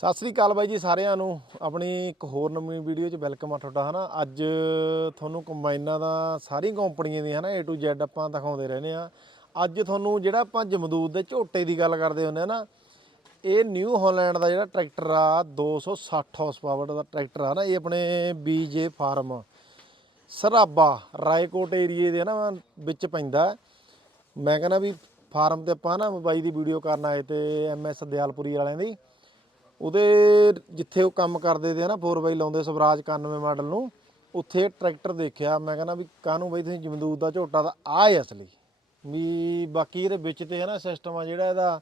ਸਤਿ ਸ੍ਰੀ ਅਕਾਲ ਬਾਈ ਜੀ ਸਾਰਿਆਂ ਨੂੰ। ਆਪਣੀ ਇੱਕ ਹੋਰ ਨਵੀਂ ਵੀਡੀਓ 'ਚ ਵੈਲਕਮ ਆ ਤੁਹਾਡਾ, ਹਨਾ। ਅੱਜ ਤੁਹਾਨੂੰ ਕੰਬਾਈਨਾਂ ਦਾ ਸਾਰੀ ਕੰਪਨੀਆਂ ਦੀ ਹਨਾ, A to Z ਆਪਾਂ ਦਿਖਾਉਂਦੇ ਰਹਿੰਦੇ ਆ ਅੱਜ ਤੁਹਾਨੂੰ ਜਿਹੜਾ ਆਪਾਂ ਜਮਦੂਦ ਦੇ ਝੋਟੇ ਦੀ ਗੱਲ ਕਰਦੇ ਹੁੰਦੇ ਆ ਨਾ, ਇਹ ਨਿਊ ਹਾਲੈਂਡ ਦਾ ਜਿਹੜਾ ਟਰੈਕਟਰ ਆ 260 ਹਾਰਸ ਪਾਵਰ ਦਾ ਟਰੈਕਟਰ ਆ ਨਾ ਇਹ ਆਪਣੇ BJ ਫਾਰਮ ਸਰਾਬਾ, ਰਾਏਕੋਟ ਏਰੀਏ ਦੇ ਨਾ ਵਿੱਚ ਪੈਂਦਾ। ਮੈਂ ਕਹਿੰਦਾ ਵੀ ਫਾਰਮ ਤੇ ਆਪਾਂ ਨਾ ਬਾਈ ਦੀ ਵੀਡੀਓ ਕਰਨ ਆਏ ਤੇ ਐਮਐਸ ਦਿਆਲਪੁਰੀ ਵਾਲਿਆਂ ਦੀ। ਉਹਦੇ ਜਿੱਥੇ ਉਹ ਕੰਮ ਕਰਦੇ ਤੇ ਨਾ 4x ਲਾਉਂਦੇ ਸਵਰਾਜ 91 ਮਾਡਲ ਨੂੰ ਉੱਥੇ ਟਰੈਕਟਰ ਦੇਖਿਆ ਮੈਂ ਕਹਿੰਦਾ ਵੀ ਕਾਹਨੂੰ ਬਈ ਤੁਸੀਂ ਜਮਦੂਦ ਦਾ ਝੋਟਾ ਦਾ ਆ ਹੈ ਅਸਲੀ। ਵੀ ਬਾਕੀ ਇਹਦੇ ਵਿੱਚ ਤੇ ਹੈ ਨਾ ਸਿਸਟਮ ਆ ਜਿਹੜਾ ਇਹਦਾ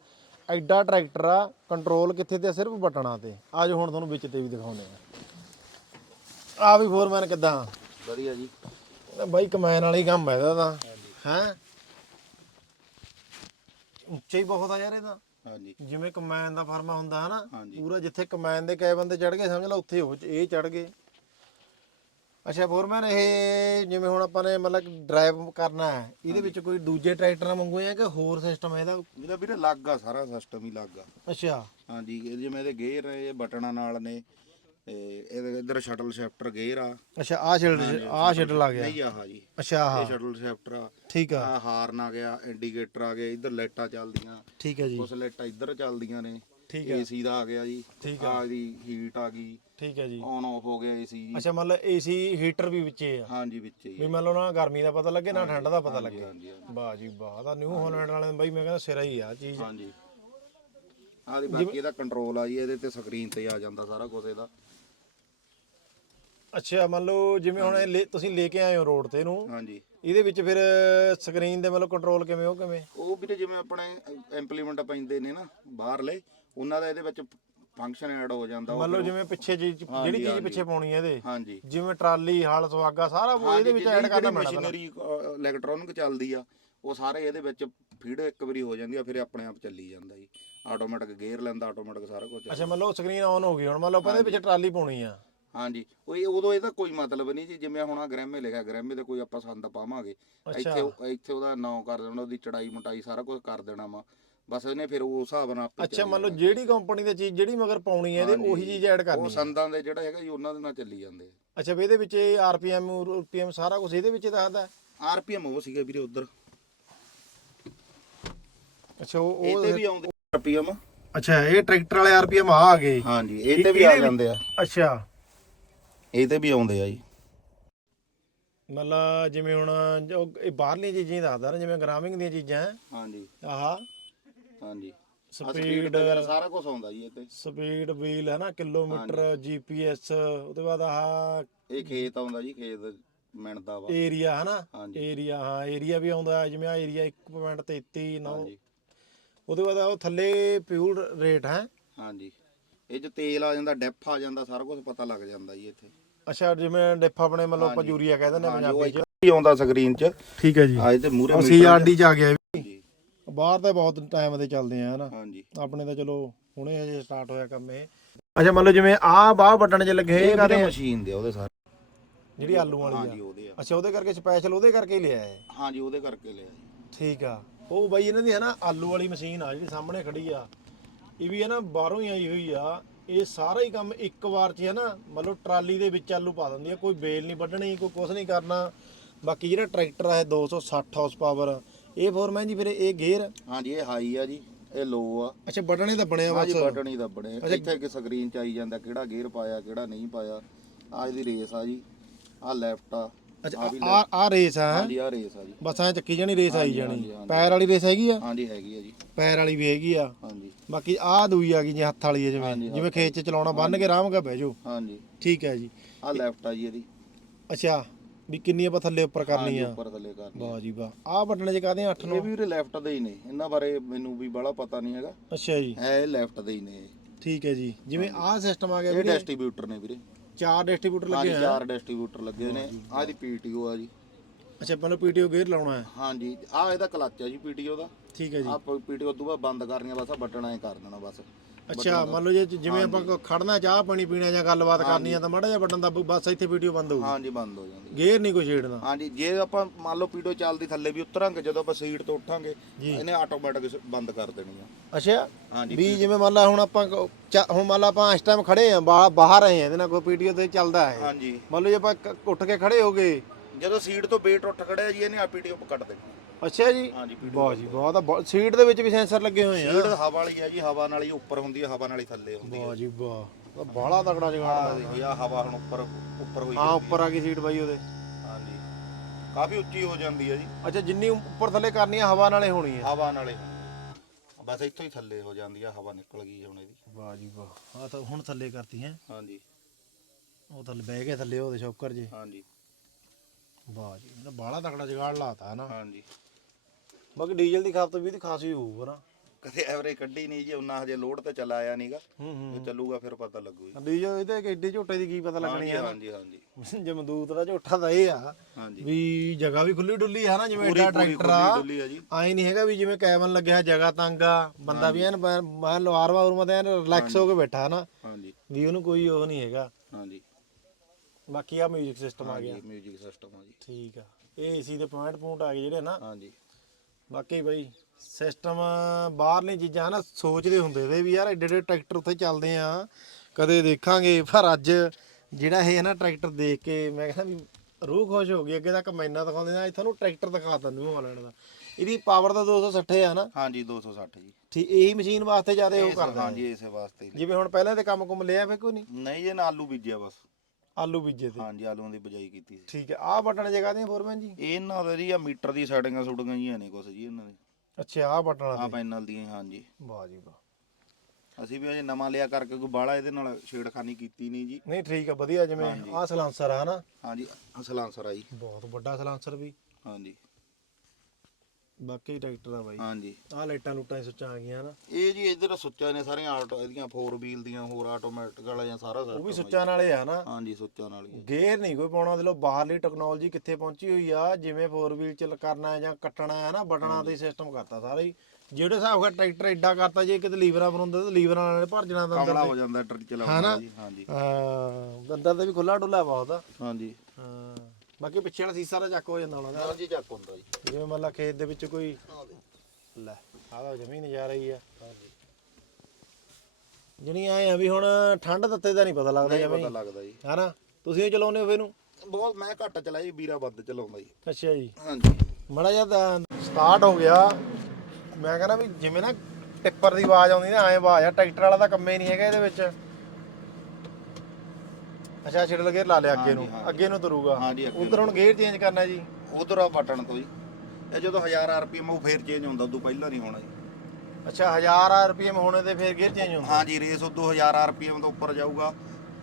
ਐਡਾ ਟਰੈਕਟਰ ਆ ਕੰਟਰੋਲ ਕਿੱਥੇ ਤੇ ਆ? ਸਿਰਫ ਬਟਨਾਂ ਤੇ। ਅੱਜ ਹੁਣ ਤੁਹਾਨੂੰ ਵਿੱਚ ਤੇ ਵੀ ਦਿਖਾਉਂਦੇ ਆ। ਆ ਵੀ ਫੋਰਮੈਨ ਕਿਦਾਂ? ਵਧੀਆ ਜੀ। ਬਾਈ ਕਮੈਨ ਵਾਲੀ ਕੰਮ ਹੈ ਇਹਦਾ ਤਾਂ। ਹੈ? ਉੱਚਾ ਹੀ ਬਹੁਤ ਆ ਯਾਰ ਇਹਦਾ। ਹਾਂਜੀ। ਜਿਵੇਂ ਕਮੈਨ ਦਾ ਫਰਮਾ ਹੁੰਦਾ ਹੈ ਨਾ ਹਾਂਜੀ। ਪੂਰਾ ਜਿੱਥੇ ਕਮੈਨ ਦੇ ਕਈ ਬੰਦੇ ਚੜ ਗਏ ਸਮਝ ਲਾ ਉੱਥੇ ਉਹ ਇਹ ਚੜ ਗਏ। ਅੱਛਾ ਫੋਰਮੈਨ ਇਹ ਜਿਵੇਂ ਹੁਣ ਆਪਾਂ ਨੇ ਮਤਲਬ ਡਰਾਈਵ ਕਰਨਾ ਹੈ ਇਹਦੇ ਵਿੱਚ ਕੋਈ ਦੂਜੇ ਟਰੈਕਟਰ ਨਾਲ ਮੰਗੂਏ ਆ ਕਿ ਹੋਰ ਸਿਸਟਮ ਹੈ ਇਹਦਾ? ਇਹਦਾ ਵੀਰੇ ਲੱਗ ਆ ਸਾਰਾ ਸਿਸਟਮ ਹੀ ਲੱਗ ਆ। ਅੱਛਾ। ਹਾਂਜੀ ਇਹ ਜਿਵੇਂ ਇਹਦੇ ਗੇਅਰ ਇਹ ਬਟਨਾਂ ਨਾਲ ਨੇ ਤੇ ਇਹਦੇ ਇਧਰ ਸ਼ਟਲ ਸ਼ਿਫਟਰ ਗੇਅਰ ਆ। ਅੱਛਾ ਆ ਛਿਲ ਆ ਛਿਲ ਆ ਗਿਆ। ਨਹੀਂ ਆਹ ਜੀ। ਅੱਛਾ ਇਹ ਆਹ ਸ਼ਟਲ ਸ਼ਿਫਟਰ ਆ। ਠੀਕ ਆ। ਆ ਹਾਰਨ ਆ ਗਿਆ ਇੰਡੀਕੇਟਰ ਆ ਗਿਆ ਇਧਰ ਲਾਈਟਾਂ ਚੱਲਦੀਆਂ। ਠੀਕ ਹੈ ਜੀ। ਕੁਛ ਲਾਈਟਾਂ ਇੱਧਰ ਚੱਲਦੀਆਂ ਨੇ। ਠੀਕ ਹੈ ਏਸੀ ਦਾ ਆ ਗਿਆ ਜੀ। ਠੀਕ ਆ। ਦੀ ਹੀਟ ਆ ਗਈ। ਠੀਕ ਹੈ ਜੀ। ਔਨ ਆਫ ਹੋ ਗਿਆ ਏਸੀ ਜੀ। ਅੱਛਾ ਮਤਲਬ ਏਸੀ ਹੀਟਰ ਵੀ ਵਿੱਚੇ ਆ। ਹਾਂਜੀ ਵਿੱਚ ਹੀ ਵੀ ਮੰਨ ਲਓ ਨਾ ਗਰਮੀ ਦਾ ਪਤਾ ਲੱਗੇ ਨਾ ਠੰਡ ਦਾ ਪਤਾ ਲੱਗੇ। ਵਾਹ ਜੀ ਵਾਹ ਦਾ ਨਿਊ ਹਾਲੈਂਡ ਵਾਲਿਆਂ ਦਾ ਬਾਈ ਮੈਂ ਕਹਿੰਦਾ ਸਿਰਾ ਹੀ ਆ ਚੀਜ਼। ਹਾਂਜੀ ਆ ਦੀ ਬਾਕੀ ਇਹਦਾ ਕੰਟਰੋਲ ਆ ਜੀ ਇਹਦੇ ਤੇ ਸਕਰੀਨ ਤੇ ਆ ਜਾਂਦਾ ਸਾਰਾ ਕੁਝ ਇਹਦਾ। ਅੱਛਾ ਮੰਨ ਲਓ ਜਿਵੇਂ ਹੁਣ ਇਹ ਲੈ- ਤੁਸੀਂ ਲੈ ਕੇ ਆਏ ਹੋ ਰੋਡ ਤੇ ਇਹਨੂੰ। ਹਾਂਜੀ। ਇਹਦੇ ਵਿੱਚ ਫਿਰ ਸਕਰੀਨ ਦੇ ਮਤਲਬ ਕੰਟਰੋਲ ਕਿਵੇਂ ਉਹ ਕਿਵੇਂ? ਉਹ ਵੀਰੇ ਜਿਵੇਂ ਆਪਣੇ ਇੰਪਲੀਮੈਂਟ ਪੈਂਦੇ ਨੇ ਨਾ ਬਾਹਰਲੇ ਉਹਨਾਂ ਦਾ ਇਹਦੇ ਵਿੱਚ ਫੰਕਸ਼ਨ ਐਡ ਹੋ ਜਾਂਦਾ ਉਹ ਮੰਨ ਲਓ ਜਿਵੇਂ ਪਿੱਛੇ ਜਿਹੜੀ ਚੀਜ਼ ਪਿੱਛੇ ਪਾਉਣੀ ਹੈ ਇਹਦੇ। ਹਾਂਜੀ। ਜਿਵੇਂ ਟਰਾਲੀ ਹਲ ਸਵਾਗਾ ਸਾਰਾ ਉਹ ਇਹਦੇ ਵਿੱਚ ਐਡ ਕਰਨਾ ਪੈਣਾ। ਮਸ਼ੀਨਰੀ ਇਲੈਕਟ੍ਰੋਨਿਕ ਚੱਲਦੀ ਆ ਉਹ ਸਾਰੇ ਇਹਦੇ ਵਿੱਚ ਫੀਡ ਇੱਕ ਵਾਰੀ ਹੋ ਜਾਂਦੀ ਆ ਫਿਰ ਇਹ ਆਪਣੇ ਆਪ ਚੱਲੀ ਜਾਂਦਾ ਜੀ। ਆਟੋਮੈਟਿਕ ਗੇਅਰ ਲੈਂਦਾ ਆਟੋਮੈਟਿਕ ਸਾਰਾ ਕੁਝ ਅੱਛਾ ਮੰਨ ਲਓ ਸਕਰੀਨ ਆਨ ਹੋ ਗਈ ਹੁਣ ਮੰਨ ਲਓ ਆਪਾਂ ਇਹਦੇ ਵਿੱਚ ਟਰਾਲੀ ਪਾਉਣੀ ਆ। ਹਾਂਜੀ। ਉਹ ਇਹ- ਉਦੋਂ ਇਹਦਾ ਕੋਈ ਮਤਲਬ ਨਹੀਂ ਜੀ ਜਿਵੇਂ ਹੁਣ ਆ ਗ੍ਰੈਮੇ ਲਿਖਿਆ ਗ੍ਰੈਮੇ ਤੇ ਕੋਈ ਆਪਾਂ ਸੰਦ ਪਾਵਾਂਗੇ। ਇੱਥੇ ਉਹ- ਇੱਥੇ ਉਹਦਾ ਨਾਂ ਕਰ ਦੇਣਾ ਉਹਦੀ ਚੜਾਈ ਮਟਾਈ ਸਾਰਾ ਕੁਝ ਕਰ ਦੇਣਾ ਵਾ। ਬਸ ਇਹਨੇ ਫਿਰ ਉਸ ਹਿਸਾਬ ਨਾਲ ਆਪੇ ਅੱਛਾ ਮੰਨ ਲਓ ਜਿਹੜੀ ਕੰਪਨੀ ਦੀ ਚੀਜ਼ ਜਿਹੜੀ ਮਗਰ ਪਾਉਣੀ ਹੈ ਇਹਦੇ ਉਹੀ ਚੀਜ਼ ਐਡ ਉਹ ਕਰਨੀ ਹੈ। ਸੰਦਾਂ ਦੇ ਜਿਹੜਾ ਹੈਗਾ ਜੀ ਉਹਨਾਂ ਦੇ ਨਾਲ ਚੱਲੀ ਜਾਂਦੇ ਅੱਛਾ ਵੀ ਇਹਦੇ ਵਿੱਚ ਆਰਪੀਐਮ ਰੂਪੀਐਮ ਸਾਰਾ ਕੁਝ ਇਹਦੇ ਵਿੱਚ ਹੀ ਦੱਸਦਾ ਹੈ? ਆਰਪੀਐਮ ਉਹ ਸੀਗਾ ਵੀਰੇ ਉਧਰ। ਅੱਛਾ ਉਹ ਉਹ ਵੀ ਆਉਂਦੇ। ਆਰਪੀਐਮ ਅੱਛਾ ਇਹ ਟਰੈਕਟਰ ਵਾਲੇ ਆਰਪੀਐਮ ਆ ਗਏ। ਹਾਂਜੀ ਇਹ ਤੇ ਵੀ ਆ ਜਾਂਦੇ ਆ। ਅੱਛਾ। ਇਹ ਤੇ ਵੀ ਆਉਂਦੇ ਆ ਜੀ। ਮਤਲਬ ਜਿਵੇਂ ਹੁਣ ਜੋ ਇਹ ਬਾਹਰਲੀਆਂ ਚੀਜ਼ਾਂ ਹੀ ਦੱਸਦਾ ਨਾ ਜਿਵੇਂ ਗ੍ਰਾਮਿੰਗ ਦੀਆਂ ਚੀਜ਼ਾਂ। ਹੈ ਹਾਂਜੀ। ਆਹ। ਹਾਂਜੀ। ਸਪੀਡ ਸਾਰਾ ਕੁਝ ਆਉਂਦਾ ਜੀ ਇਹ ਤੇ ਸਪੀਡ ਵੀਲ ਹੈ ਨਾ ਕਿਲੋਮੀਟਰ ਜੀਪੀਐਸ ਉਹਦੇ ਬਾਅਦ ਆਹ ਇਹ ਖੇਤ ਆਉਂਦਾ ਜੀ ਖੇਤ ਮਿਣਦਾ ਵਾ। ਏਰੀਆ ਹੈ ਨਾ ਏਰੀਆ ਹਾਂ ਏਰੀਆ ਵੀ ਆਉਂਦਾ ਜਿਵੇਂ ਆ ਏਰੀਆ 1.33 9 ਹਾਂਜੀ। ਉਹਦੇ ਬਾਅਦ ਉਹ ਥੱਲੇ ਫਿਊਲ ਰੇਟ ਹੈ। ਹਾਂਜੀ। ਇਹ ਚ ਤੇਲ ਆ ਜਾਂਦਾ ਡੈਫ ਆ ਜਾਂਦਾ ਸਾਰਾ ਕੁਝ ਪਤਾ ਲੱਗ ਜਾਂਦਾ ਜੀ ਇੱਥੇ। ਅੱਛਾ ਜਿਵੇਂ ਡਿਫ ਆਪਣੇ ਮਤਲਬ ਆਪਾਂ ਯੂਰੀਆ ਕਹਿ ਦਿੰਦੇ ਹਾਂ ਪੰਜਾਬੀ ਚ। ਵੀ ਆਉਂਦਾ ਸਕਰੀਨ 'ਚ? ਠੀਕ ਹੈ ਜੀ। ਆ ਇਹਦੇ ਮੂਰੇ ਸੀਆਰਡੀ ਚ ਆ ਗਿਆ ਇਹ ਵੀ। ਬਾਹਰ ਤਾਂ ਬਹੁਤ ਟਾਈਮ ਦੇ ਚੱਲਦੇ ਆ ਹਨਾ। ਹਾਂਜੀ। ਆਪਣੇ ਤਾਂ ਚਲੋ ਹੁਣੇ ਹਜੇ ਸਟਾਰਟ ਹੋਇਆ ਕੰਮ ਇਹ। ਅੱਛਾ ਮੰਨ ਲਓ ਜਿਵੇਂ ਆਹ ਬਾਹ ਬਟਨ ਜੇ ਲੱਗੇ ਇਹ ਇਹ ਆ? ਮਸ਼ੀਨ ਦੇ ਆ ਉਹਦੇ ਸਾਰੇ। ਜਿਹੜੀ ਆਲੂ ਵਾਲੀ ਹਾਂਜੀ ਆ ਉਹਦੇ ਆ। ਅੱਛਾ ਉਹਦੇ ਕਰਕੇ ਸਪੈਸ਼ਲ ਉਹਦੇ ਕਰਕੇ ਹੀ ਲਿਆ ਹੈ ਹਾਂਜੀ ਉਹਦੇ ਕਰਕੇ ਲਿਆ ਜੀ। ਠੀਕ ਆ। ਉਹ ਬਾਈ ਇਹਨਾਂ ਦੀ ਹੈ ਨਾ ਆਲੂ ਵਾਲੀ ਮਸ਼ੀਨ ਆ ਜਿਹੜੀ ਸਾਹਮਣੇ ਖੜੀ ਆ। ਇਹ ਵੀ ਹੈ ਨਾ ਬਾਹਰੋਂ ਹੀ ਆਈ ਹੋਈ ਆ। ਇਹ ਸਾਰਾ ਹੀ ਕੰਮ ਇੱਕ ਵਾਰ 'ਚ ਹੈ ਨਾ ਮਤਲਬ ਟਰਾਲੀ ਦੇ ਵਿੱਚ ਆਲੂ ਪਾ ਦਿੰਦੀ ਆ। ਕੋਈ ਬੇਲ ਨਹੀਂ ਵੱਢਣੀ ਕੋਈ ਕੁਝ ਨਹੀਂ ਕਰਨਾ। ਬਾਕੀ ਜਿਹੜਾ ਟਰੈਕਟਰ ਆ ਇਹ 260 ਹਾਰਸ ਪਾਵਰ ਇਹ ਫੋਰਮੈਨ ਜੀ ਫਿਰ ਇਹ ਗੇਅਰ ਹਾਂਜੀ ਇਹ ਹਾਈ ਆ ਜੀ ਇਹ ਲੋ ਆ। ਅੱਛਾ ਬਟਨੇ ਤਾਂ ਬਣਿਆ ਹਾਂਜੀ ਬਟਨ ਹੀ ਦੱਬਣੇ ਇੱਥੇ ਇੱਕ ਸਕਰੀਨ 'ਚ ਆਈ ਜਾਂਦਾ ਕਿਹੜਾ ਗੇਅਰ ਪਾਇਆ ਕਿਹੜਾ ਨਹੀਂ ਪਾਇਆ। ਆ ਇਹਦੀ ਰੇਸ ਆ ਜੀ ਆ ਲੈਫਟ ਆ। ਅੱਛਾ ਆ ਆ ਰੇਸ ਆ? ਹਾਂਜੀ ਆ ਰੇਸ ਆ ਜੀ। ਬਸ ਐ ਚੱਕੀ ਜਾਣੀ ਰੇਸ ਆਈ ਜਾਣੀ। ਪੈਰ ਵਾਲੀ ਰੇਸ ਹੈਗੀ ਆ? ਹਾਂਜੀ ਹੈਗੀ ਆ ਜੀ। ਪੈਰ ਵਾਲੀ ਵੀ ਹੈਗੀ ਆ। ਹਾਂਜੀ। ਬਾਕੀ ਆਹ ਦੂਈ ਆ ਗਈ ਜੀ ਹੱਥ ਵਾਲੀ ਆ ਜਿਵੇਂ। ਜਿਵੇਂ ਖੇਤ 'ਚ ਚਲਾਉਣਾ ਬੰਨ ਕੇ ਆਰਾਮ ਨਾਲ ਬਹਿ ਜਾਓ। ਹਾਂਜੀ। ਠੀਕ ਹੈ ਜੀ। ਆ ਲੈਫਟ ਆ ਜੀ ਇਹਦੀ। ਅੱਛਾ ਵੀ ਕਿੰਨੀ ਆਪਾਂ ਥੱਲੇ ਉੱਪਰ ਕਰਨੀ ਆ? ਉੱਪਰ ਥੱਲੇ ਕਰਨੀ ਵਾਹ ਜੀ ਵਾਹ। ਆਹ ਬਟਨੇ ਚ ਕਾਹਦੇ 8 ਇਹ 9 ਵੀ ਵੀਰੇ ਲੈਫਟ ਦੇ ਹੀ ਨੇ। ਇਹਨਾਂ ਬਾਰੇ ਮੈਨੂੰ ਵੀ ਬੜਾ ਪਤਾ ਨਹੀਂ ਹੈਗਾ। ਅੱਛਾ ਜੀ। ਹੈ ਲੈਫਟ ਦੇ ਹੀ ਨੇ ਇਹ। ਠੀਕ ਹੈ ਜੀ। ਜਿਵੇਂ ਆਹ ਸਿਸਟਮ ਆ ਗਿਆ ਇਹ ਵੀਰੇ। ਡਿਸਟ੍ਰੀਬਿਊਟਰ ਨੇ ਵੀਰੇ। ਚਾਰ ਡਿਸਟ੍ਰੀਬਿਊਟਰ ਲੱਗੇ ਹਾਂਜੀ ਆ। ਚਾਰ ਡਿਸਟ੍ਰੀਬਿਊਟਰ ਲੱਗੇ ਨੇ। ਆਹ ਦੀ ਪੀਟੀਓ ਆ ਜੀ। ਅੱਛਾ ਪਹਿਲਾਂ ਪੀਟੀਓ ਗੇਅਰ ਲਾਉਣਾ ਹੈ। ਹਾਂਜੀ ਆਹ ਇਹਦਾ ਕਲੱਚ ਆ ਜੀ ਪੀਟੀਓ ਦਾ। ਠੀਕ ਹੈ ਜੀ। ਆਹ ਪੀਟੀਓ ਤੋਂ ਬਾਅਦ ਬੰਦ ਕਰਨੀ ਆ ਬਸ ਆ ਬਟਨ ਐ ਕਰ ਦੇਣਾ ਬਸ। ਅੱਛਾ ਮੰਨ ਲਓ ਜੇ ਜਿਵੇਂ ਆਪਾਂ ਕੋ ਖੜਨਾ ਚਾਹ ਪਾਣੀ ਪੀਣਾ ਜਾਂ ਗੱਲਬਾਤ ਕਰਨੀ ਆ ਤਾਂ ਮਾੜਾ ਜਿਹਾ ਬਟਨ ਦਾ ਬਸ ਇੱਥੇ ਵੀਡੀਓ ਬੰਦ ਹੋਊਗੀ ਹਾਂਜੀ ਬੰਦ ਹੋ ਜਾਂਦੀ। ਗੇਅਰ ਨਹੀਂ ਕੋਈ ਛੇੜਨਾ। ਹਾਂਜੀ ਜੇ ਆਪਾਂ ਮੰਨ ਲਓ ਪੀਡੋ ਚੱਲਦੀ ਥੱਲੇ ਵੀ ਉਤਰਾਂਗੇ ਜਦੋਂ ਆਪਾਂ ਸੀਟ ਤੋਂ ਉੱਠਾਂਗੇ ਇਹਨੇ ਆਟੋਮੈਟਿਕ ਬੰਦ ਕਰ ਦੇਣੀ ਆ। ਅੱਛਾ ਵੀ ਜਿਵੇਂ ਮੰਨ ਲਾ ਹੁਣ ਆਪਾਂ ਹੁਣ ਮੰਨ ਲਾ ਆਪਾਂ ਇਸ ਟਾਈਮ ਖੜੇ ਆ ਬਾਹਰ ਆਏ ਆ ਇਹਦੇ ਨਾਲ ਕੋਈ ਪੀਡੀਓ ਤੇ ਚੱਲਦਾ ਹੈ ਹਾਂਜੀ। ਮੰਨ ਲਓ ਜੇ ਆਪਾਂ ਉੱਠ ਕੇ ਖੜੇ ਹੋ ਗਏ ਜਦੋਂ ਸੀਟ ਤੋਂ ਵੇਟ ਉੱਠ ਖੜਿਆ ਜੀ ਇਹਨੇ ਆ ਪੀਡੀਓ ਕੱਟ ਦੇਣੀ ਅੱਛਾ ਜੀ? ਹਾਂਜੀ ਵਾਹ ਜੀ ਵਾਹ ਤਾਂ ਬਹੁਤ- ਸੀਟ ਦੇ ਵਿੱਚ ਵੀ ਸੈਂਸਰ ਲੱਗੇ ਹੋਏ ਆ। ਸੀਟ ਹਵਾ ਵਾਲੀ ਹੈ ਜੀ ਹਵਾ ਨਾਲ ਹੀ ਉੱਪਰ ਹੁੰਦੀ ਹੈ ਹਵਾ ਨਾਲ ਹੀ ਥੱਲੇ ਹੁੰਦੀ ਹੈ। ਵਾਹ ਜੀ ਵਾਹ ਤਾਂ ਬਾਹਲਾ ਤਕੜਾ ਜਗਾੜ ਆਹ ਆ ਹਵਾ ਹੁਣ ਉੱਪਰ ਉੱਪਰ ਹੋਈ ਹਾਂ ਉੱਪਰ ਆ ਗਈ ਸੀਟ ਬਾਈ ਉਹਦੇ। ਹਾਂਜੀ। ਕਾਫੀ ਉੱਚੀ ਹੋ ਜਾਂਦੀ ਹੈ ਜੀ। ਅੱਛਾ ਜਿੰਨੀ ਉੱਪਰ ਥੱਲੇ ਕਰਨੀ ਆ ਹਵਾ ਨਾਲੇ ਹੋਣੀ ਹੈ। ਹਵਾ ਨਾਲੇ ਬਸ ਇੱਥੋਂ ਹੀ ਥੱਲੇ ਹੋ ਜਾਂਦੀ ਆ ਹਵਾ ਨਿਕਲ ਗਈ ਹੁਣ ਇਹਦੀ। ਵਾਹ ਜੀ ਵਾਹ ਆ ਤਾਂ ਹੁਣ ਥੱਲੇ ਕਰਤੀ ਹੈ। ਹਾਂਜੀ। ਉਹ ਥੱਲੇ ਬਹਿ ਗਏ ਥੱਲੇ ਉਹਦੇ ਸ਼ੌਕਰ ਜੇ। ਹਾਂਜੀ। ਵਾਹ ਜੀ ਇਹਨੇ ਬਾਹਲਾ ਤਕੜਾ ਜਗਾੜ ਲਾਤਾ ਨਾ। ਹਾਂਜੀ। ਬਾਕੀ ਡੀਜ਼ਲ ਦੀ ਖਪਤ ਵੀ ਤੇ ਖਾਸੀ ਹੋਊਗਾ ਨਾ। ਕਦੇ ਐਵਰੇਜ ਕੱਢੀ ਨਹੀਂ ਜੀ ਉਹਨਾਂ ਹਜੇ ਲੋਡ ਤੇ ਚੱਲਾ ਆਇਆ ਨਹੀਂਗਾ ਹੂੰ ਹੂੰ। ਜੇ ਚੱਲੂਗਾ ਫਿਰ ਪਤਾ ਲੱਗੂ ਜੀ। ਡੀਜ਼ਲ ਇਹਦੇ ਕਿੱਡੇ ਝੋਟੇ ਦੀ ਕੀ ਪਤਾ ਲੱਗਣੀ ਹੈ ਹਾਂਜੀ ਹਾਂਜੀ ਜੇ ਮਦੂਤ ਦਾ ਝੋਟਾ ਤਾਂ ਇਹ ਆ ਹਾਂਜੀ। ਵੀ ਜਗ੍ਹਾ ਵੀ ਖੁੱਲੀ ਡੁੱਲੀ ਆ ਨਾ ਜਿਵੇਂ ਐਡਾ ਟਰੈਕਟਰ ਆ। ਡੁੱਲੀ ਆ ਜੀ। ਆਈ ਨਹੀਂ ਹੈਗਾ ਵੀ ਜਿਵੇਂ ਕੈਬਨ ਲੱਗਿਆ ਜਗ੍ਹਾ ਤੰਗ ਆ ਬੰਦਾ ਵੀ ਐਨ ਮੈਂ ਲਵਾਰ ਵਾਰ ਮਤੇ ਐਨ ਰਿਲੈਕਸ ਹੋ ਕੇ ਬੈਠਾ ਨਾ। ਹਾਂਜੀ। ਵੀ ਉਹਨੂੰ ਕੋਈ ਉਹ ਨਹੀਂ ਹੈਗਾ। ਹਾਂਜੀ। ਬਾਕੀ ਆ ਮਿਊਜ਼ਿਕ ਸਿਸਟਮ ਆ ਗਿਆ। ਹਾਂਜੀ ਮਿਊਜ਼ਿਕ ਸਿਸਟਮ ਆ ਜੀ। ਠੀਕ ਆ। ਇਹ ਏਸੀ ਦੇ ਪੁਆਇੰਟ ਪੁਆਇੰਟ ਆ ਗਏ ਜਿਹੜੇ ਨਾ। ਹਾਂਜੀ। ਬਾਕੀ ਬਈ ਸਿਸਟਮ ਬਾਹਰਲੀਆਂ ਚੀਜ਼ਾਂ ਨਾ ਸੋਚਦੇ ਹੁੰਦੇ ਤੇ ਵੀ ਯਾਰ ਏਡੇ ਏਡੇ ਟਰੈਕਟਰ ਉੱਥੇ ਚੱਲਦੇ ਆ ਕਦੇ ਦੇਖਾਂਗੇ। ਪਰ ਅੱਜ ਜਿਹੜਾ ਇਹ ਹੈ ਨਾ ਟਰੈਕਟਰ ਦੇਖ ਕੇ ਮੈਂ ਕਹਿੰਦਾ ਵੀ ਰੂਹ ਖੁਸ਼ ਹੋ ਗਈ ਅੱਗੇ ਤੱਕ ਮੈਨਾਂ ਦਿਖਾਉਂਦੇ ਨੇ ਤੁਹਾਨੂੰ ਟਰੈਕਟਰ ਦਿਖਾਤਾ ਨਿਊ ਹਾਲੈਂਡ ਦਾ। ਇਹਦੀ ਪਾਵਰ ਤਾਂ 260 ਆ ਨਾ? ਹਾਂਜੀ 260 ਜੀ। ਠੀਕ ਇਹੀ ਮਸ਼ੀਨ ਵਾਸਤੇ ਜ਼ਿਆਦਾ ਉਹ ਕਰਦਾ ਹਾਂਜੀ ਇਸੇ ਵਾਸਤੇ। ਹੀ। ਜਿਵੇਂ ਹੁਣ ਪਹਿਲਾਂ ਤੇ ਕੰਮ ਕੁਮ ਲਿਆ ਫੇ ਕੋਈ ਨਹੀਂ? ਨਹੀਂ ਇਹ ਨਾ ਆਲੂ ਬੀਜਿਆ ਬਸ। ਆਲੂ ਬੀਜੇ ਤੇ। ਹਾਂਜੀ ਆਲੂਆਂ ਦੀ ਬਜਾਈ ਕੀਤੀ ਸੀ। ਠੀਕ ਹੈ ਆਹ ਬਟਨ ਜਗ੍ਹਾ ਦੇ ਫੋਰਮੈਨ ਜੀ? ਇਹਨਾਂ ਦਾ ਜੀ ਆ ਮੀਟਰ ਦੀ ਸੈਟਿੰਗਾਂ ਸੁਟੀਆਂ ਜੀਆਂ ਨੇ ਕੁਛ ਜੀ ਇਹਨਾਂ ਦੇ। ਅੱਛਾ ਆਹ ਬਟਨ ਆ ਪੈਨਲ ਦੀਆਂ ਹਾਂਜੀ। ਵਾਹ ਜੀ ਵਾਹ। ਅਸੀਂ ਵੀ ਅਜੇ ਨਵਾਂ ਲਿਆ ਕਰਕੇ ਕੋਈ ਬਾਹਲਾ ਇਹਦੇ ਨਾਲ ਛੇੜਖਾਨੀ ਕੀਤੀ ਨਹੀਂ ਜੀ। ਨਹੀਂ ਠੀਕ ਆ ਵਧੀਆ ਜਿਵੇਂ ਆਹ ਸਲਾਂਸਰ ਆ ਨਾ। ਹਾਂਜੀ ਸਲਾਂਸਰ ਆ ਜੀ। ਬਹੁਤ ਵੱਡਾ ਸਲਾਂਸਰ ਵੀ। ਹਾਂਜੀ। ਬਾਕੀ ਟਰੈਕਟਰ ਆ ਬਾਈ। ਹਾਂਜੀ। ਆਹ ਲਾਈਟਾਂ ਲੂਟਾਂ ਸੁੱਚਾਂ ਆ ਗਈਆਂ ਨਾ। ਇਹ ਜੀ ਇਧਰ ਸੁੱਚਾਂ ਨੇ ਸਾਰੀਆਂ ਆਟੋ ਇਹਦੀਆਂ 4 ਵੀਲ ਦੀਆਂ ਹੋਰ ਆਟੋਮੈਟਿਕ ਵਾਲੀਆਂ ਸਾਰਾ ਉਹ ਵੀ ਆ ਸੁੱਚਾਂ ਨਾਲੇ ਆ ਨਾ। ਹਾਂਜੀ ਸੁੱਚਾਂ ਨਾਲ ਗੇਅਰ ਨਹੀਂ ਕੋਈ ਪਾਉਣਾ ਦਿਲੋ ਬਾਹਰਲੀ ਟੈਕਨੋਲੋਜੀ ਕਿੱਥੇ ਪਹੁੰਚੀ ਹੋਈ ਆ ਜਿਵੇਂ 4 ਵੀਲ ਚ ਕਰਨਾ ਹੈ ਜਾਂ ਕੱਟਣਾ ਹੈ ਨਾ ਬਟਨਾਂ ਤੇ ਸਿਸਟਮ ਕਰਤਾ ਸਾਰਾ ਹੀ। ਜਿਹੜੇ ਹਿਸਾਬ ਨਾਲ ਟਰੈਕਟਰ ਐਡਾ ਕਰਤਾ ਜੇ ਕਿਤੇ ਲੀਵਰਾਂ ਹੁੰਦਾ ਤਾਂ ਲੀਵਰਾਂ ਨਾਲ ਭਰ ਜਾਣਾ ਤਾਂ ਕਮਲਾ ਹੋ ਜਾਂਦਾ ਟਰੱਕ ਚਲਾਉਣਾ ਜੀ ਹਾਂਜੀ। ਹਾਂ ਅੰਦਰ ਤੇ ਵੀ ਖੁੱਲਾ ਡੁੱਲਾ ਬਹੁਤ ਆ। ਹਾਂਜੀ। ਹਾਂ। ਬਾਕੀ ਪਿੱਛੇ ਵਾਲਾ ਸੀਸਾ ਦਾ ਚੱਕ ਹੋ ਜਾਂਦਾ ਉਹਨਾਂ ਦਾ ਹਾਂਜੀ ਚੱਕ ਹੁੰਦਾ ਜੀ। ਜਿਵੇਂ ਮੰਨ ਲਾ ਖੇਤ ਦੇ ਵਿੱਚ ਕੋਈ ਲੈ ਆਹ ਤਾਂ ਜ਼ਮੀਨ ਨਜ਼ਾਰਾ ਹੀ ਆ। ਜਣੀ ਆਏ ਆ ਵੀ ਹੁਣ ਠੰਡ ਤੱਤੇ ਦਾ ਨਹੀਂ ਪਤਾ ਲੱਗਦਾ ਨਹੀਂ ਪਤਾ ਲੱਗਦਾ ਜੀ। ਹਨਾ? ਤੁਸੀਂ ਇਹ ਚਲਾਉਂਦੇ ਹੋ ਫੇਰ ਨੂੰ ਬਹੁਤ ਮੈਂ ਘੱਟ ਚਲਾਈ ਵੀਰਾ ਵੱਧ ਚਲਾਉਂਦਾ ਜੀ। ਅੱਛਾ ਜੀ। ਹਾਂਜੀ। ਮੜਾ ਜਿਹਾ ਸਟਾਰਟ ਹੋ ਗਿਆ। ਮੈਂ ਕਹਿੰਦਾ ਵੀ ਜਿਵੇਂ ਨਾ ਟਿੱਪਰ ਦੀ ਆਵਾਜ਼ ਆਉਂਦੀ ਨਾ ਐਂ ਆਵਾਜ਼ ਆ ਟਰੈਕਟਰ ਵਾਲਾ ਤਾਂ ਕੰਮੇ ਨਹੀਂ ਹੈਗਾ ਇਹਦੇ ਵਿੱਚ। ਅੱਛਾ ਛਿੜਲ ਗੇਅਰ ਲਾ ਲਿਆ ਅੱਗੇ ਨੂੰ। ਅੱਗੇ ਨੂੰ ਤੁਰੂਗਾ। ਹਾਂਜੀ, ਅੱਗੇ ਉਧਰ ਹੁਣ ਗੇਅਰ ਚੇਂਜ ਕਰਨਾ ਜੀ? ਉਧਰ ਆ ਬਟਨ ਤੋਂ ਜੀ। ਇਹ ਜਦੋਂ 1000 ਆਰਪੀਐਮ ਉਹ ਫੇਰ ਚੇਂਜ ਹੁੰਦਾ ਉਦੋਂ ਪਹਿਲਾਂ ਨਹੀਂ ਹੋਣਾ ਜੀ। ਅੱਛਾ 1000 ਆਰਪੀਐਮ ਹੋਣੇ ਤੇ ਫਿਰ ਗੇਅਰ ਚੇਂਜ ਹੁੰਦਾ? ਹਾਂਜੀ ਰੇਸ ਉਦੋਂ 1000 ਆਰਪੀਐਮ ਤੋਂ ਉੱਪਰ ਜਾਊਗਾ।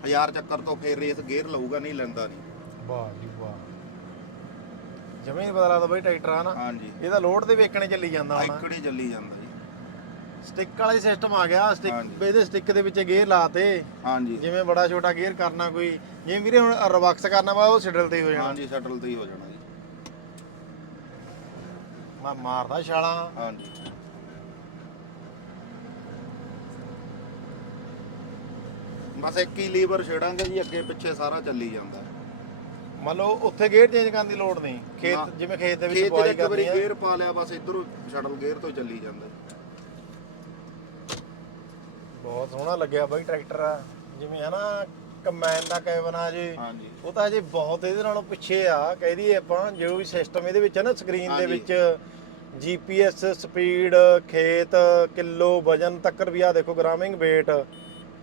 1000 ਚੱਕਰ ਤੋਂ ਫੇਰ ਰੇਸ ਗੇਅਰ ਲਊਗਾ ਨਹੀਂ ਲੈਂਦਾ ਨਹੀਂ। ਵਾਹ ਜੀ ਵਾਹ। ਜਮੀਨ ਪਤਾ ਲੱਗਦਾ ਬਈ ਟਰੈਕਟਰ ਆ ਨਾ ਹਾਂਜੀ ਇਹਦਾ ਲੋਡ ਤੇ ਵੇਖਣੇ ਚੱਲੀ ਜਾਂਦਾ ਹੁਣ। ਆਈਕੜੀ ਚੱਲੀ ਜਾਂਦਾ ਜੀ। ਸਟਿੱਕ ਵਾਲਾ ਸਿਸਟਮ ਆ ਗਿਆ। ਸਟਿੱਕ ਹਾਂਜੀ। ਇਹਦੇ ਸਟਿੱਕ ਦੇ ਵਿੱਚ ਗੇਅਰ ਲਾਤੇ। ਹਾਂਜੀ। ਜਿਵੇਂ ਬੜਾ ਛੋਟਾ ਗੇਅਰ ਕਰਨਾ ਕੋਈ। ਜਿਵੇਂ ਵੀਰੇ ਹੁਣ ਰਿਵਰਸ ਕਰਨਾ ਵਾ ਉਹ ਸਿਡਲ ਤੇ ਹੀ ਹੋ ਜਾਣਾ। ਹਾਂਜੀ ਸੈਟਲ ਤੇ ਹੀ ਹੋ ਜਾਣਾ ਜੀ। ਮੈਂ ਮਾਰਦਾ ਛਾਲਾਂ। ਹਾਂਜੀ। ਬਸ ਇੱਕ ਹੀ ਲੀਵਰ ਛੇੜਾਂਗੇ ਜੀ ਅੱਗੇ ਪਿੱਛੇ ਸਾਰਾ ਚੱਲੀ ਜਾਂਦਾ। ਮੰਨ ਲਓ ਉੱਥੇ ਗੇਅਰ ਚੇਂਜ ਕਰਨ ਦੀ ਲੋੜ ਨਹੀਂ। ਨਾ। ਖੇਤ ਜਿਵੇਂ ਖੇਤ ਦੇ ਵਿੱਚ ਖੇਤ ਬੁਆਈ ਇੱਕ ਵਾਰੀ ਕਰਨੀ ਆ। ਗੇਅਰ ਪਾ ਲਿਆ ਬਸ ਇਧਰੋਂ ਸ਼ਟਲ ਗੇਅਰ ਤੋਂ ਚੱਲੀ ਜਾਂਦਾ ਬਹੁਤ ਸੋਹਣਾ ਲੱਗਿਆ ਬਾਈ ਟਰੈਕਟਰ ਜਿਵੇਂ ਹੈ ਨਾ ਕੰਬਾਈਨ ਦਾ ਕੈਬਨ ਆ ਜੀ। ਹਾਂਜੀ। ਉਹ ਤਾਂ ਅਜੇ ਬਹੁਤ ਇਹਦੇ ਨਾਲੋਂ ਪਿੱਛੇ ਆ। ਕਹਿ ਦਈਏ ਆਪਾਂ ਜੋ ਵੀ ਸਿਸਟਮ ਇਹਦੇ ਵਿੱਚ ਹੈ ਨਾ ਸਕਰੀਨ ਦੇ ਹਾਂਜੀ। ਵਿੱਚ ਜੀਪੀਐਸ ਸਪੀਡ ਖੇਤ ਕਿਲੋ ਵਜਨ ਤੱਕਰ ਵੀ ਆ ਦੇਖੋ ਗ੍ਰਾਮਿੰਗ weight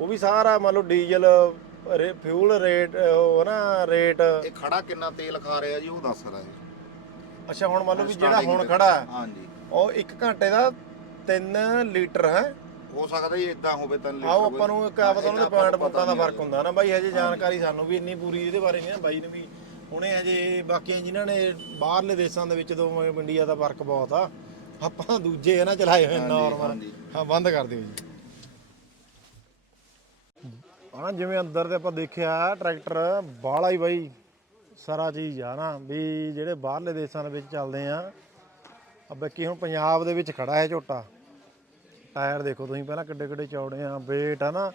ਉਹ ਵੀ ਸਾਰਾ ਮੰਨ ਲਓ ਡੀਜ਼ਲ ਫਿਊਲ ਰੇਟ ਉਹ ਨਾ ਰੇਟ ਇਹ ਖੜਾ ਕਿੰਨਾ ਤੇਲ ਖਾ ਰਿਹਾ ਜੀ ਉਹ ਦੱਸ ਰਿਹਾ ਜੀ। ਅੱਛਾ ਹੁਣ ਮੰਨ ਲਓ ਵੀ ਜਿਹੜਾ ਹੁਣ। ਖੜਾ ਹੈ, ਹਾਂਜੀ। ਉਹ 1 ਘੰਟੇ ਦਾ 3 ਲੀਟਰ ਹੈ। ਹੋ ਸਕਦਾ ਜੀ ਇਦਾਂ ਹੋਵੇ ਤਾਂ ਲੀਟਰ ਆਓ ਹੋਵੇ। ਆਪਾਂ ਨੂੰ ਇੱਕ ਆਪਸ ਇੰਨਾ ਉਹਨਾਂ ਦੇ ਆਪਾਂ ਪੁਆਇੰਟ ਨੂੰ ਪੁਆਇੰਟਾਂ ਦਾ ਪਤਾ ਫ਼ਰਕ ਹੁੰਦਾ ਨਾ ਬਾਈ ਹਜੇ ਜਾਣਕਾਰੀ ਸਾਨੂੰ ਵੀ ਇੰਨੀ ਪੂਰੀ ਇਹਦੇ ਬਾਰੇ ਨਹੀਂ ਨਾ ਬਾਈ ਨੇ ਵੀ ਹੁਣੇ ਹਜੇ ਬਾਕੀਆਂ ਜਿਨ੍ਹਾਂ ਨੇ ਬਾਹਰਲੇ ਦੇਸ਼ਾਂ ਦੇ ਵਿੱਚ ਤੋਂ ਇੰਡੀਆ ਦਾ ਫ਼ਰਕ ਬਹੁਤ ਆ ਆਪਾਂ ਦੂਜੇ ਹੈ ਨਾ ਚਲਾਏ ਹੋਏ ਨਾਰਮਲ ਹਾਂਜੀ। ਹਾਂ ਬੰਦ ਕਰ ਦਿਓ ਜੀ ਹਾਂ ਜਿਵੇਂ ਅੰਦਰ ਤੇ ਆਪਾਂ ਦੇਖਿਆ ਟਰੈਕਟਰ ਬਾਹਲਾ ਹੀ ਬਾਈ ਸਾਰਾ ਚੀਜ਼ ਆ ਨਾ ਵੀ ਜਿਹੜੇ ਬਾਹਰਲੇ ਦੇਸ਼ਾਂ ਦੇ ਵਿੱਚ ਚੱਲਦੇ ਆ ਆ ਬਾਕੀ ਹੁਣ ਪੰਜਾਬ ਦੇ ਵਿੱਚ ਖੜਾ ਹੈ ਝੋਟਾ ਟਾਇਰ ਦੇਖੋ ਤੁਸੀਂ ਪਹਿਲਾਂ ਕਿੱਡੇ ਕਿੱਡੇ ਚੌੜੇ ਆ, weight ਆ ਨਾ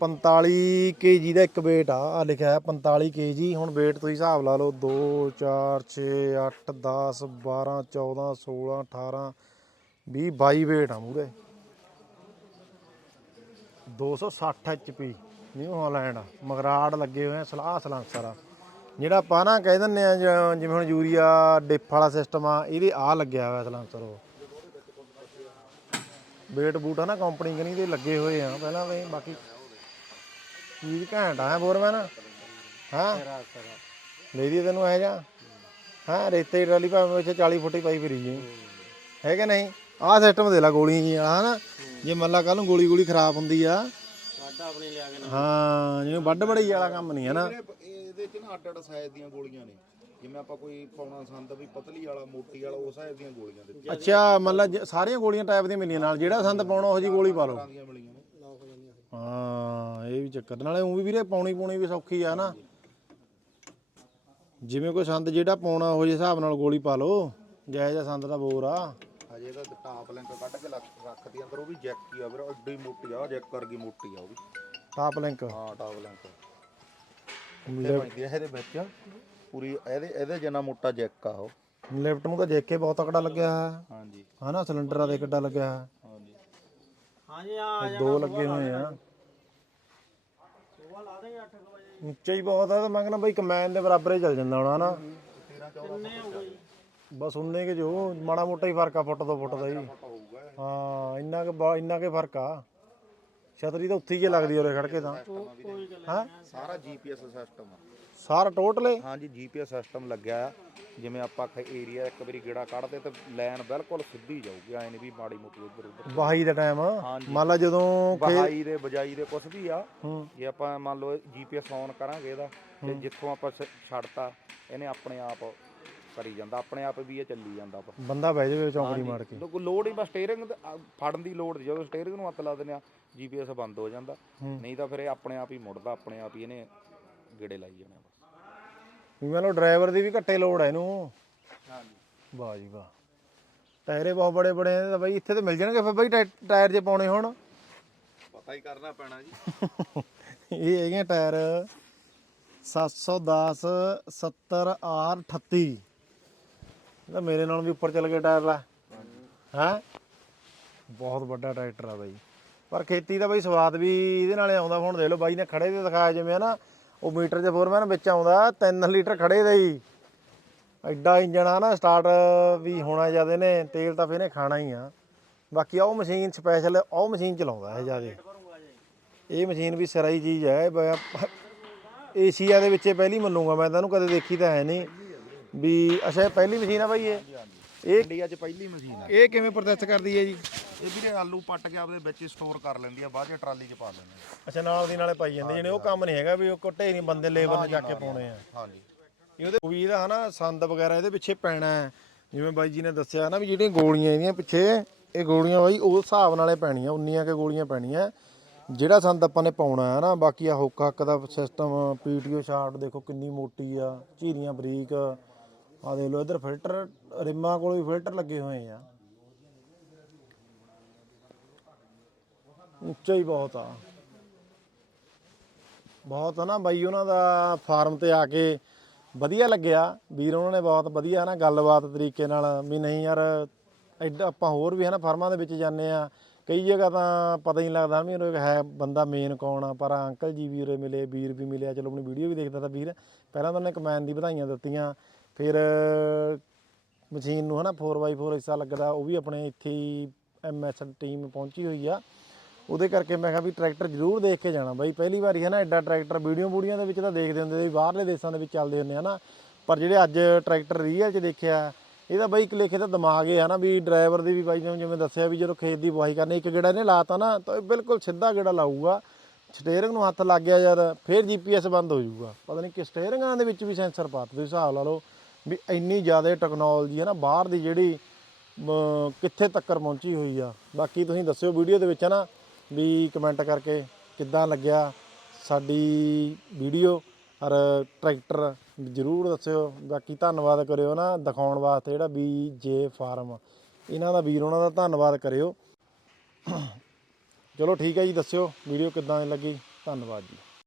45 kg ਦਾ ਇੱਕ weight ਆ ਆ ਲਿਖਿਆ ਹੈ 45 kg, ਹੁਣ weight ਤੁਸੀਂ ਹਿਸਾਬ ਲਾ ਲਓ 2 4 6 8 10 12 14 16 18 20 22 weight ਆ ਮੂਰੇ 260 HP ਨਿਊ ਹਾਲੈਂਡ, ਮਗਰਾੜ ਲੱਗੇ ਹੋਏ ਆ, ਸਲਾਹ ਸਲਾਂਸਰ ਆ। ਜਿਹੜਾ ਆਪਾਂ ਨਾ ਕਹਿ ਦਿੰਨੇ ਆ, ਜਿਵੇਂ ਹੁਣ ਯੂਰੀਆ, ਡਿਪ ਵਾਲਾ ਸਿਸਟਮ ਆ, ਇਹਦੇ ਆ ਲੱਗਿਆ ਹੋਇਆ ਸਲਾਂਸਰ ਉਹ। ਵੇਟ ਬੂਟ ਆ ਨਾ ਕੰਪਨੀ ਕਨੀ ਦੇ ਲੱਗੇ ਹੋਏ ਆ, ਪਹਿਲਾਂ ਵੀ ਬਾਕੀ ਚੀਜ਼ ਘੈਂਟ ਆ ਬੋਰਮੈਨ ਹਾਂ? ਲੈ ਦੀ ਤੈਨੂੰ ਇਹ ਜਾ ਹਾਂ, ਰੇਤੇ ਦੀ ਟਰਾਲੀ ਭਾਵੇਂ ਵਿੱਚ 40 ਫੁੱਟੀ ਪਾਈ ਫਿਰੀ ਜੀ। ਹੈ ਕਿ ਨਹੀਂ? ਆਹ ਸਿਸਟਮ ਦੇ ਲਾ ਗੋਲੀਆਂ ਜੀ ਆ ਹਨਾ। ਜੇ ਮੰਨ ਲਾ ਕੱਲ ਨੂੰ ਗੋਲੀ ਗੋਲੀ ਖਰਾਬ ਹੁੰਦੀ ਆ। ਸਾਡਾ ਆਪਣੀ ਲਿਆ ਕੇ ਹਾਂ, ਜਿਵੇਂ ਵੱਡ ਬੜਈ ਵਾਲਾ ਕੰਮ ਨਹੀਂ ਹੈ ਨਾ। ਇਹਦੇ ਚ ਨਾ ਅੱਡ ਅੱਡ ਸਾਈਜ਼ ਦੀਆਂ ਗੋਲੀਆਂ ਨੇ। ਜਿਵੇਂ ਆਪਾਂ ਕੋਈ ਪਾਉਣਾ ਸੰਦ ਵੀ ਪਤਲੀ ਵਾਲਾ ਮੋਟੀ ਵਾਲਾ ਉਸ ਸਾਈਜ਼ ਦੀਆਂ ਗੋਲੀਆਂ ਦੇ ਅੱਛਾ ਮੰਨ ਲਾ ਜ- ਸਾਰੀਆਂ ਗੋਲੀਆਂ ਟਾਈਪ ਦੀਆਂ ਮਿਲੀਆਂ ਨਾਲ। ਜਿਹੜਾ ਸੰਦ ਪਾਉਣਾ ਉਹ ਜੀ ਗੋਲੀ ਪਾ ਲਓ। ਦੀਆਂ ਮਿਲੀਆਂ ਨੇ। ਹੋ ਇਹ ਵੀ ਚੱਕਰ। ਨਾਲੇ ਉਹ ਵੀ ਵੀਰੇ ਪਾਉਣੀ ਪੂਣੀ ਵੀ ਸੌਖੀ ਆ ਨਾ। ਜਿਵੇਂ ਕੋਈ ਸੰਦ ਜਿਹੜਾ ਪਾਉਣਾ ਉਹ ਜੇ ਹਿਸਾਬ ਨਾਲ ਗੋਲੀ ਪਾ ਲਓ। ਜੈ ਜਿਹਾ ਸੰਦ ਦਾ ਬੋਰ ਆ। ਹਜੇ ਇਹਦਾ ਟਾਪ ਲਿੰਕ ਕੱਢ ਕੇ ਲੱਖ ਰੱਖਦੀ ਅੰਦਰ ਉਹ ਵੀ ਜੈਕ ਹੀ ਆ ਵੀਰ ਅੱਡੀ ਮੋਟੀ ਆ ਜੈਕ ਵਰਗੀ ਮੋਟੀ ਆ ਉਹ ਵੀ। ਟਾਪ ਲਿੰਕ ਹਾਂ ਟਾਪ ਲਿੰਕ ਤੇ ਬਣਦੀ ਆ ਇਹਦੇ ਵਿੱਚ। ਪੂਰੀ ਇਹਦੇ ਇਹਦੇ ਜਿੰਨਾ ਮੋਟਾ ਜੈਕ ਆ ਉਹ। ਲਿਫਟ ਨੂੰ ਤਾਂ ਦੇਖ ਕੇ ਬਹੁਤ ਤਕੜਾ ਲੱਗਿਆ ਹੈ। ਹਾਂਜੀ। ਹਨਾ ਸਿਲੰਡਰਾਂ ਦੇ ਕਿੱਡਾ ਲੱਗਿਆ ਹੈ। ਹਾਂਜੀ। ਹਾਂਜੀ ਆ ਦੋ ਲੱਗੇ ਹੋਏ ਆ। ਸੁਬਾ ਲਾ ਦੇਂਗੇ 8 ਵਜੇ। ਉੱਚਾ ਹੀ ਬਹੁਤ ਆ ਤਾਂ ਮੈਂ ਕਹਿੰਦਾ ਬਈ ਕਮੈਨ ਦੇ ਬਰਾਬਰ ਹੀ ਚੱਲ ਜਾਂਦਾ ਹੋਣਾ ਨਾ ਕਿੰਨੇ ਹੋ ਗਏ? ਬਸ ਉਨੇ ਕਿ ਜੋ ਮਾੜਾ ਮੋਟਾ ਹੀ ਫ਼ਰਕ ਆ ਫੁੱਟ ਤੋਂ ਫੁੱਟ ਦਾ ਹੀ। ਹਾਂ ਇੰਨਾ ਕਿ ਇੰਨਾ ਕਿ ਫ਼ਰਕ ਆ। ਛਤਰੀ ਤਾਂ ਉੱਥੇ ਹੀ ਜੇ ਲੱਗਦੀ ਉਰੇ ਖੜ ਕੇ ਤਾਂ। ਹਾਂ? ਸਾਰਾ ਜੀਪੀਐਸ ਸਿਸਟਮ ਆ। ਸਾਰਾ ਟੋਟਲੇ ਹਾਂਜੀ ਜੀਪੀਐਸ ਸਿਸਟਮ ਲੱਗਿਆ ਆ। ਜਿਵੇਂ ਆਪਾਂ ਏਰੀਆ ਇੱਕ ਵਾਰੀ ਗੇੜਾ ਕੱਢਦੇ ਤੇ ਲਾਈਨ ਬਿਲਕੁਲ ਸਿੱਧੀ ਜਾਊਗੀ। ਐ ਨਹੀਂ ਵੀ ਮਾੜੀ ਮੋਟੀ ਉੱਧਰ ਉੱਧਰ ਵਾਹੀ ਦਾ ਟਾਈਮ। ਮੰਨ ਲਾ ਜਦੋਂ ਬਹਾਈ ਦੇ ਬਜਾਈ ਦੇ ਕੁਝ ਵੀ ਆ। ਹੂੰ। ਜੇ ਆਪਾਂ ਮੰਨ ਲਓ ਜੀਪੀਐਸ ਔਨ ਕਰਾਂਗੇ ਇਹਦਾ ਤੇ ਜਿੱਥੋਂ ਆਪਾਂ ਛੱਡਤਾ ਇਹਨੇ ਆਪਣੇ ਆਪ ਕਰੀ ਜਾਂਦਾ। ਆਪਣੇ ਆਪ ਵੀ ਇਹ ਚੱਲੀ ਜਾਂਦਾ ਬੰਦਾ ਬਹਿ ਜਾਵੇ ਚੌਂਕੜੀ ਮਾਰ ਕੇ। ਲੋ- ਕੋਈ ਲੋਡ ਹੀ ਬਸ ਸਟੀਅਰਿੰਗ ਫੜਨ ਦੀ ਲੋੜ ਜਦੋਂ ਸਟੀਅਰਿੰਗ ਨੂੰ ਹੱਥ ਲਾ ਦਿੰਦੇ ਆ ਜੀਪੀਐਸ ਬੰਦ ਹੋ ਜਾਂਦਾ। ਨਹੀਂ ਤਾਂ ਫਿਰ ਇਹ ਆਪਣੇ ਆਪ ਹੀ ਮੁੜਦਾ ਆਪਣੇ ਆਪ ਹੀ ਇਹਨੇ ਗੇੜੇ ਲਾਈ ਜਾਣੇ ਬਸ। ਵੀ ਮੰਨ ਲਓ ਡਰਾਈਵਰ ਦੀ ਵੀ ਘੱਟੇ ਲੋੜ ਹੈ ਇਹਨੂੰ। ਹਾਂਜੀ। ਵਾਹ ਜੀ ਵਾਹ। ਟਾਇਰੇ ਬਹੁਤ ਬੜੇ ਬੜੇ ਤਾਂ ਬਈ ਇੱਥੇ ਤੇ ਮਿਲ ਜਾਣਗੇ ਫਿਰ ਬਈ ਟਾਇ- ਟਾਇਰ ਜੇ ਪਾਉਣੇ ਹੁਣ। ਪਤਾ ਹੀ ਕਰਨਾ ਪੈਣਾ ਜੀ। ਇਹ ਹੈਗੇ ਟਾਇਰ 710 70 R 38 ਇਹ ਤਾਂ ਮੇਰੇ ਨਾਲ ਵੀ ਉੱਪਰ ਚੱਲ ਗਏ ਟਾਇਰ ਲਾ। ਹੈ? ਬਹੁਤ ਵੱਡਾ ਟਰੈਕਟਰ ਆ ਬਾਈ। ਪਰ ਖੇਤੀ ਦਾ ਬਈ ਸਵਾਦ ਵੀ ਇਹਦੇ ਨਾਲੇ ਆਉਂਦਾ, ਹੁਣ ਦੇਖ ਲਓ ਬਾਈ ਨੇ ਖੜੇ ਤੇ ਦਿਖਾਇਆ ਜਿਵੇਂ ਨਾ ਉਹ ਮੀਟਰ ਦੇ ਫੋਰਮੈਨ ਵਿੱਚ ਆਉਂਦਾ 3 ਲੀਟਰ ਖੜੇ ਦਾ ਹੀ। ਐਡਾ ਇੰਜਣ ਆ ਨਾ, ਸਟਾਰਟ ਵੀ ਹੋਣਾ ਜਿਆਦੇ ਨੇ ਤੇਲ ਤਾਂ ਫਿਰ ਨੇ ਖਾਣਾ ਹੀ ਆ। ਬਾਕੀ ਆਹ ਉਹ ਮਸ਼ੀਨ ਸਪੈਸ਼ਲ ਉਹ ਮਸ਼ੀਨ ਚਲਾਉਂਦਾ ਇਹ ਜਿਆਦੇ ਇਹ ਮਸ਼ੀਨ ਵੀ ਸਰਾਈ ਚੀਜ਼ ਹੈ ਏਸ਼ੀਆ ਦੇ ਵਿੱਚ ਪਹਿਲੀ ਮੰਨੂਗਾ ਮੈਂ ਤਾਂ ਕਦੇ ਦੇਖੀ ਤਾਂ ਹੈ ਨਹੀਂ। ਵੀ ਅੱਛਾ ਪਹਿਲੀ ਮਸ਼ੀਨ ਆ ਬਾਈ ਇਹ? ਇਹ ਇੰਡੀਆ 'ਚ ਪਹਿਲੀ ਮਸ਼ੀਨ ਆ। ਇਹ ਕਿਵੇਂ ਪ੍ਰੋਸੈਸ ਕਰਦੀ ਹੈ ਜੀ? ਇਹ ਵੀਰੇ ਆਲੂ ਪੱਟ ਕੇ ਆਪਦੇ ਵਿੱਚ ਸਟੋਰ ਕਰ ਲੈਂਦੀ ਆ ਬਾਅਦ 'ਚ ਟਰਾਲੀ 'ਚ ਪਾ ਲੈਂਦੀ ਆ। ਅੱਛਾ ਨਾਲ ਦੀ ਨਾਲੇ ਪਾਈ ਜਾਂਦੇ ਜਿਹਨੇ ਉਹ ਕੰਮ ਨਹੀਂ ਹੈਗਾ ਵੀ ਉਹ ਘੁੱਟੇ ਨਹੀਂ ਬੰਦੇ ਲੇਬਰ ਨੂੰ ਚੱਕ ਕੇ ਪਾਉਣੇ ਆ। ਹਾਂਜੀ। ਇਹ ਉਹਦੇ ਵੀ ਇਹਦਾ ਹਨਾ ਸੰਦ ਵਗੈਰਾ ਇਹਦੇ ਪਿੱਛੇ ਪੈਣਾ ਹੈ। ਜਿਵੇਂ ਬਾਈ ਜੀ ਨੇ ਦੱਸਿਆ ਨਾ ਵੀ ਜਿਹੜੀਆਂ ਗੋਲੀਆਂ ਇਹਦੀਆਂ ਪਿੱਛੇ ਇਹ ਗੋਲੀਆਂ ਬਾਈ ਉਸ ਹਿਸਾਬ ਨਾਲੇ ਪੈਣੀਆਂ ਉਨੀਆਂ ਕੇ ਗੋਲੀਆਂ ਪੈਣੀਆਂ। ਜਿਹੜਾ ਸੰਦ ਆਪਾਂ ਨੇ ਪਾਉਣਾ ਹੈ ਨਾ ਬਾਕੀ ਆ ਹੁੱਕ ਹੱਕ ਦਾ ਸਿਸਟਮ ਪੀਟੀਓ ਸ਼ਾਫਟ ਦੇਖੋ ਕਿੰਨੀ ਮੋਟੀ ਆ ਝੀਰੀਆਂ ਬਰੀਕ। ਆ ਦੇਖ ਲਓ, ਇਧਰ ਫਿਲਟਰ, ਰਿਮਾਂ ਕੋਲ ਵੀ ਫਿਲਟਰ ਲੱਗੇ ਹੋਏ ਆ। ਉੱਚਾ ਹੀ ਬਹੁਤ ਆ। ਬਹੁਤ ਨਾ ਬਾਈ, ਉਹਨਾਂ ਦਾ ਫਾਰਮ ਤੇ ਆ ਕੇ ਵਧੀਆ ਲੱਗਿਆ। ਵੀਰ ਉਹਨਾਂ ਨੇ ਬਹੁਤ ਵਧੀਆ ਨਾ ਗੱਲਬਾਤ ਤਰੀਕੇ ਨਾਲ, ਵੀ ਨਹੀਂ ਯਾਰ ਐਡਾ ਆਪਾਂ ਹੋਰ ਵੀ ਹੈ ਨਾ ਫਾਰਮਾਂ ਦੇ ਵਿੱਚ ਜਾਂਦੇ ਆ ਕਈ ਜਗ੍ਹਾ ਤਾਂ ਪਤਾ ਹੀ ਨਹੀਂ ਲੱਗਦਾ ਵੀ ਉਹ ਹੈ ਬੰਦਾ ਮੇਨ ਕੌਣ ਆ, ਪਰ ਅੰਕਲ ਜੀ ਵੀ ਉਰੇ ਮਿਲੇ, ਵੀਰ ਵੀ ਮਿਲਿਆ। ਚਲੋ ਆਪਣੀ ਵੀਡੀਓ ਵੀ ਦੇਖਦਾ ਤਾਂ ਵੀਰ, ਪਹਿਲਾਂ ਤਾਂ ਉਹਨੇ ਕਮੈਨ ਦੀ ਵਧਾਈਆਂ ਦਿੱਤੀਆਂ। ਫਿਰ ਮਸ਼ੀਨ ਨੂੰ ਹਨਾ 4x4 ਹਿੱਸਾ ਲੱਗਦਾ, ਉਹ ਵੀ ਆਪਣੇ ਇੱਥੇ ਹੀ ਐਮਐਸ ਟੀਮ ਪਹੁੰਚੀ ਹੋਈ ਆ। ਉਹਦੇ ਕਰਕੇ ਮੈਂ ਕਿਹਾ ਵੀ ਟਰੈਕਟਰ ਜ਼ਰੂਰ ਦੇਖ ਕੇ ਜਾਣਾ ਬਾਈ। ਪਹਿਲੀ ਵਾਰੀ ਹੈ ਨਾ ਐਡਾ ਟਰੈਕਟਰ ਵੀਡੀਓ ਬੂੜੀਆਂ ਦੇ ਵਿੱਚ ਤਾਂ ਦੇਖਦੇ ਹੁੰਦੇ ਸੀ, ਬਾਹਰਲੇ ਦੇਸ਼ਾਂ ਦੇ ਵਿੱਚ ਚੱਲਦੇ ਹੁੰਦੇ ਹਨਾ। ਪਰ ਜਿਹੜੇ ਅੱਜ ਟਰੈਕਟਰ ਰੀਅਲ 'ਚ ਦੇਖਿਆ ਇਹਦਾ ਬਾਈ ਇੱਕ ਲੇਖੇ ਤਾਂ ਦਿਮਾਗ ਹੈ ਨਾ ਵੀ ਡਰਾਈਵਰ ਦੀ ਵੀ ਬਾਈ ਜਿਵੇਂ ਜਿਵੇਂ ਦੱਸਿਆ ਵੀ ਜਦੋਂ ਖੇਤ ਦੀ ਵਾਹੀ ਕਰਨੀ, ਇੱਕ ਗੇੜਾ ਇਹਨੇ ਲਾਤਾ ਨਾ, ਤਾਂ ਇਹ ਬਿਲਕੁਲ ਸਿੱਧਾ ਗੇੜਾ ਲਾਊਗਾ। ਸਟੀਅਰਿੰਗ ਨੂੰ ਹੱਥ ਲੱਗ ਗਿਆ ਜਦ ਫਿਰ ਜੀਪੀਐਸ ਬੰਦ ਹੋ ਜਾਊਗਾ। ਪਤਾ ਨਹੀਂ ਕਿ ਸਟੇਅਰਿੰਗਾਂ ਦੇ ਵਿੱਚ ਵੀ ਸੈਂਸਰ ਪਾਤ ਤੁਸੀਂ ਹਿਸਾਬ ਲਾ ਲਓ। ਵੀ ਇੰਨੀ ਜ਼ਿਆਦਾ ਟੈਕਨੋਲੋਜੀ ਹੈ ਨਾ, ਬਾਹਰ ਦੀ ਜਿਹੜੀ ਕਿੱਥੇ ਤੱਕ ਪਹੁੰਚੀ ਹੋਈ ਆ। ਬਾਕੀ ਤੁਸੀਂ ਦੱਸਿਓ ਵੀਡੀਓ ਦੇ ਵਿੱਚ ਨਾ, ਵੀ ਕਮੈਂਟ ਕਰਕੇ ਕਿੱਦਾਂ ਲੱਗਿਆ ਸਾਡੀ ਵੀਡੀਓ। ਔਰ ਟਰੈਕਟਰ ਜਰੂਰ ਦੱਸਿਓ। ਬਾਕੀ ਧੰਨਵਾਦ ਕਰਿਓ ਨਾ ਦਿਖਾਉਣ ਵਾਸਤੇ ਜਿਹੜਾ ਬੀਜੇ ਫਾਰਮ ਇਹਨਾਂ ਦਾ ਵੀਰ ਉਹਨਾਂ ਦਾ ਧੰਨਵਾਦ ਕਰਿਓ। ਚਲੋ ਠੀਕ ਹੈ ਜੀ, ਦੱਸਿਓ ਵੀਡੀਓ ਕਿੱਦਾਂ ਦੀ ਲੱਗੀ। ਧੰਨਵਾਦ ਜੀ।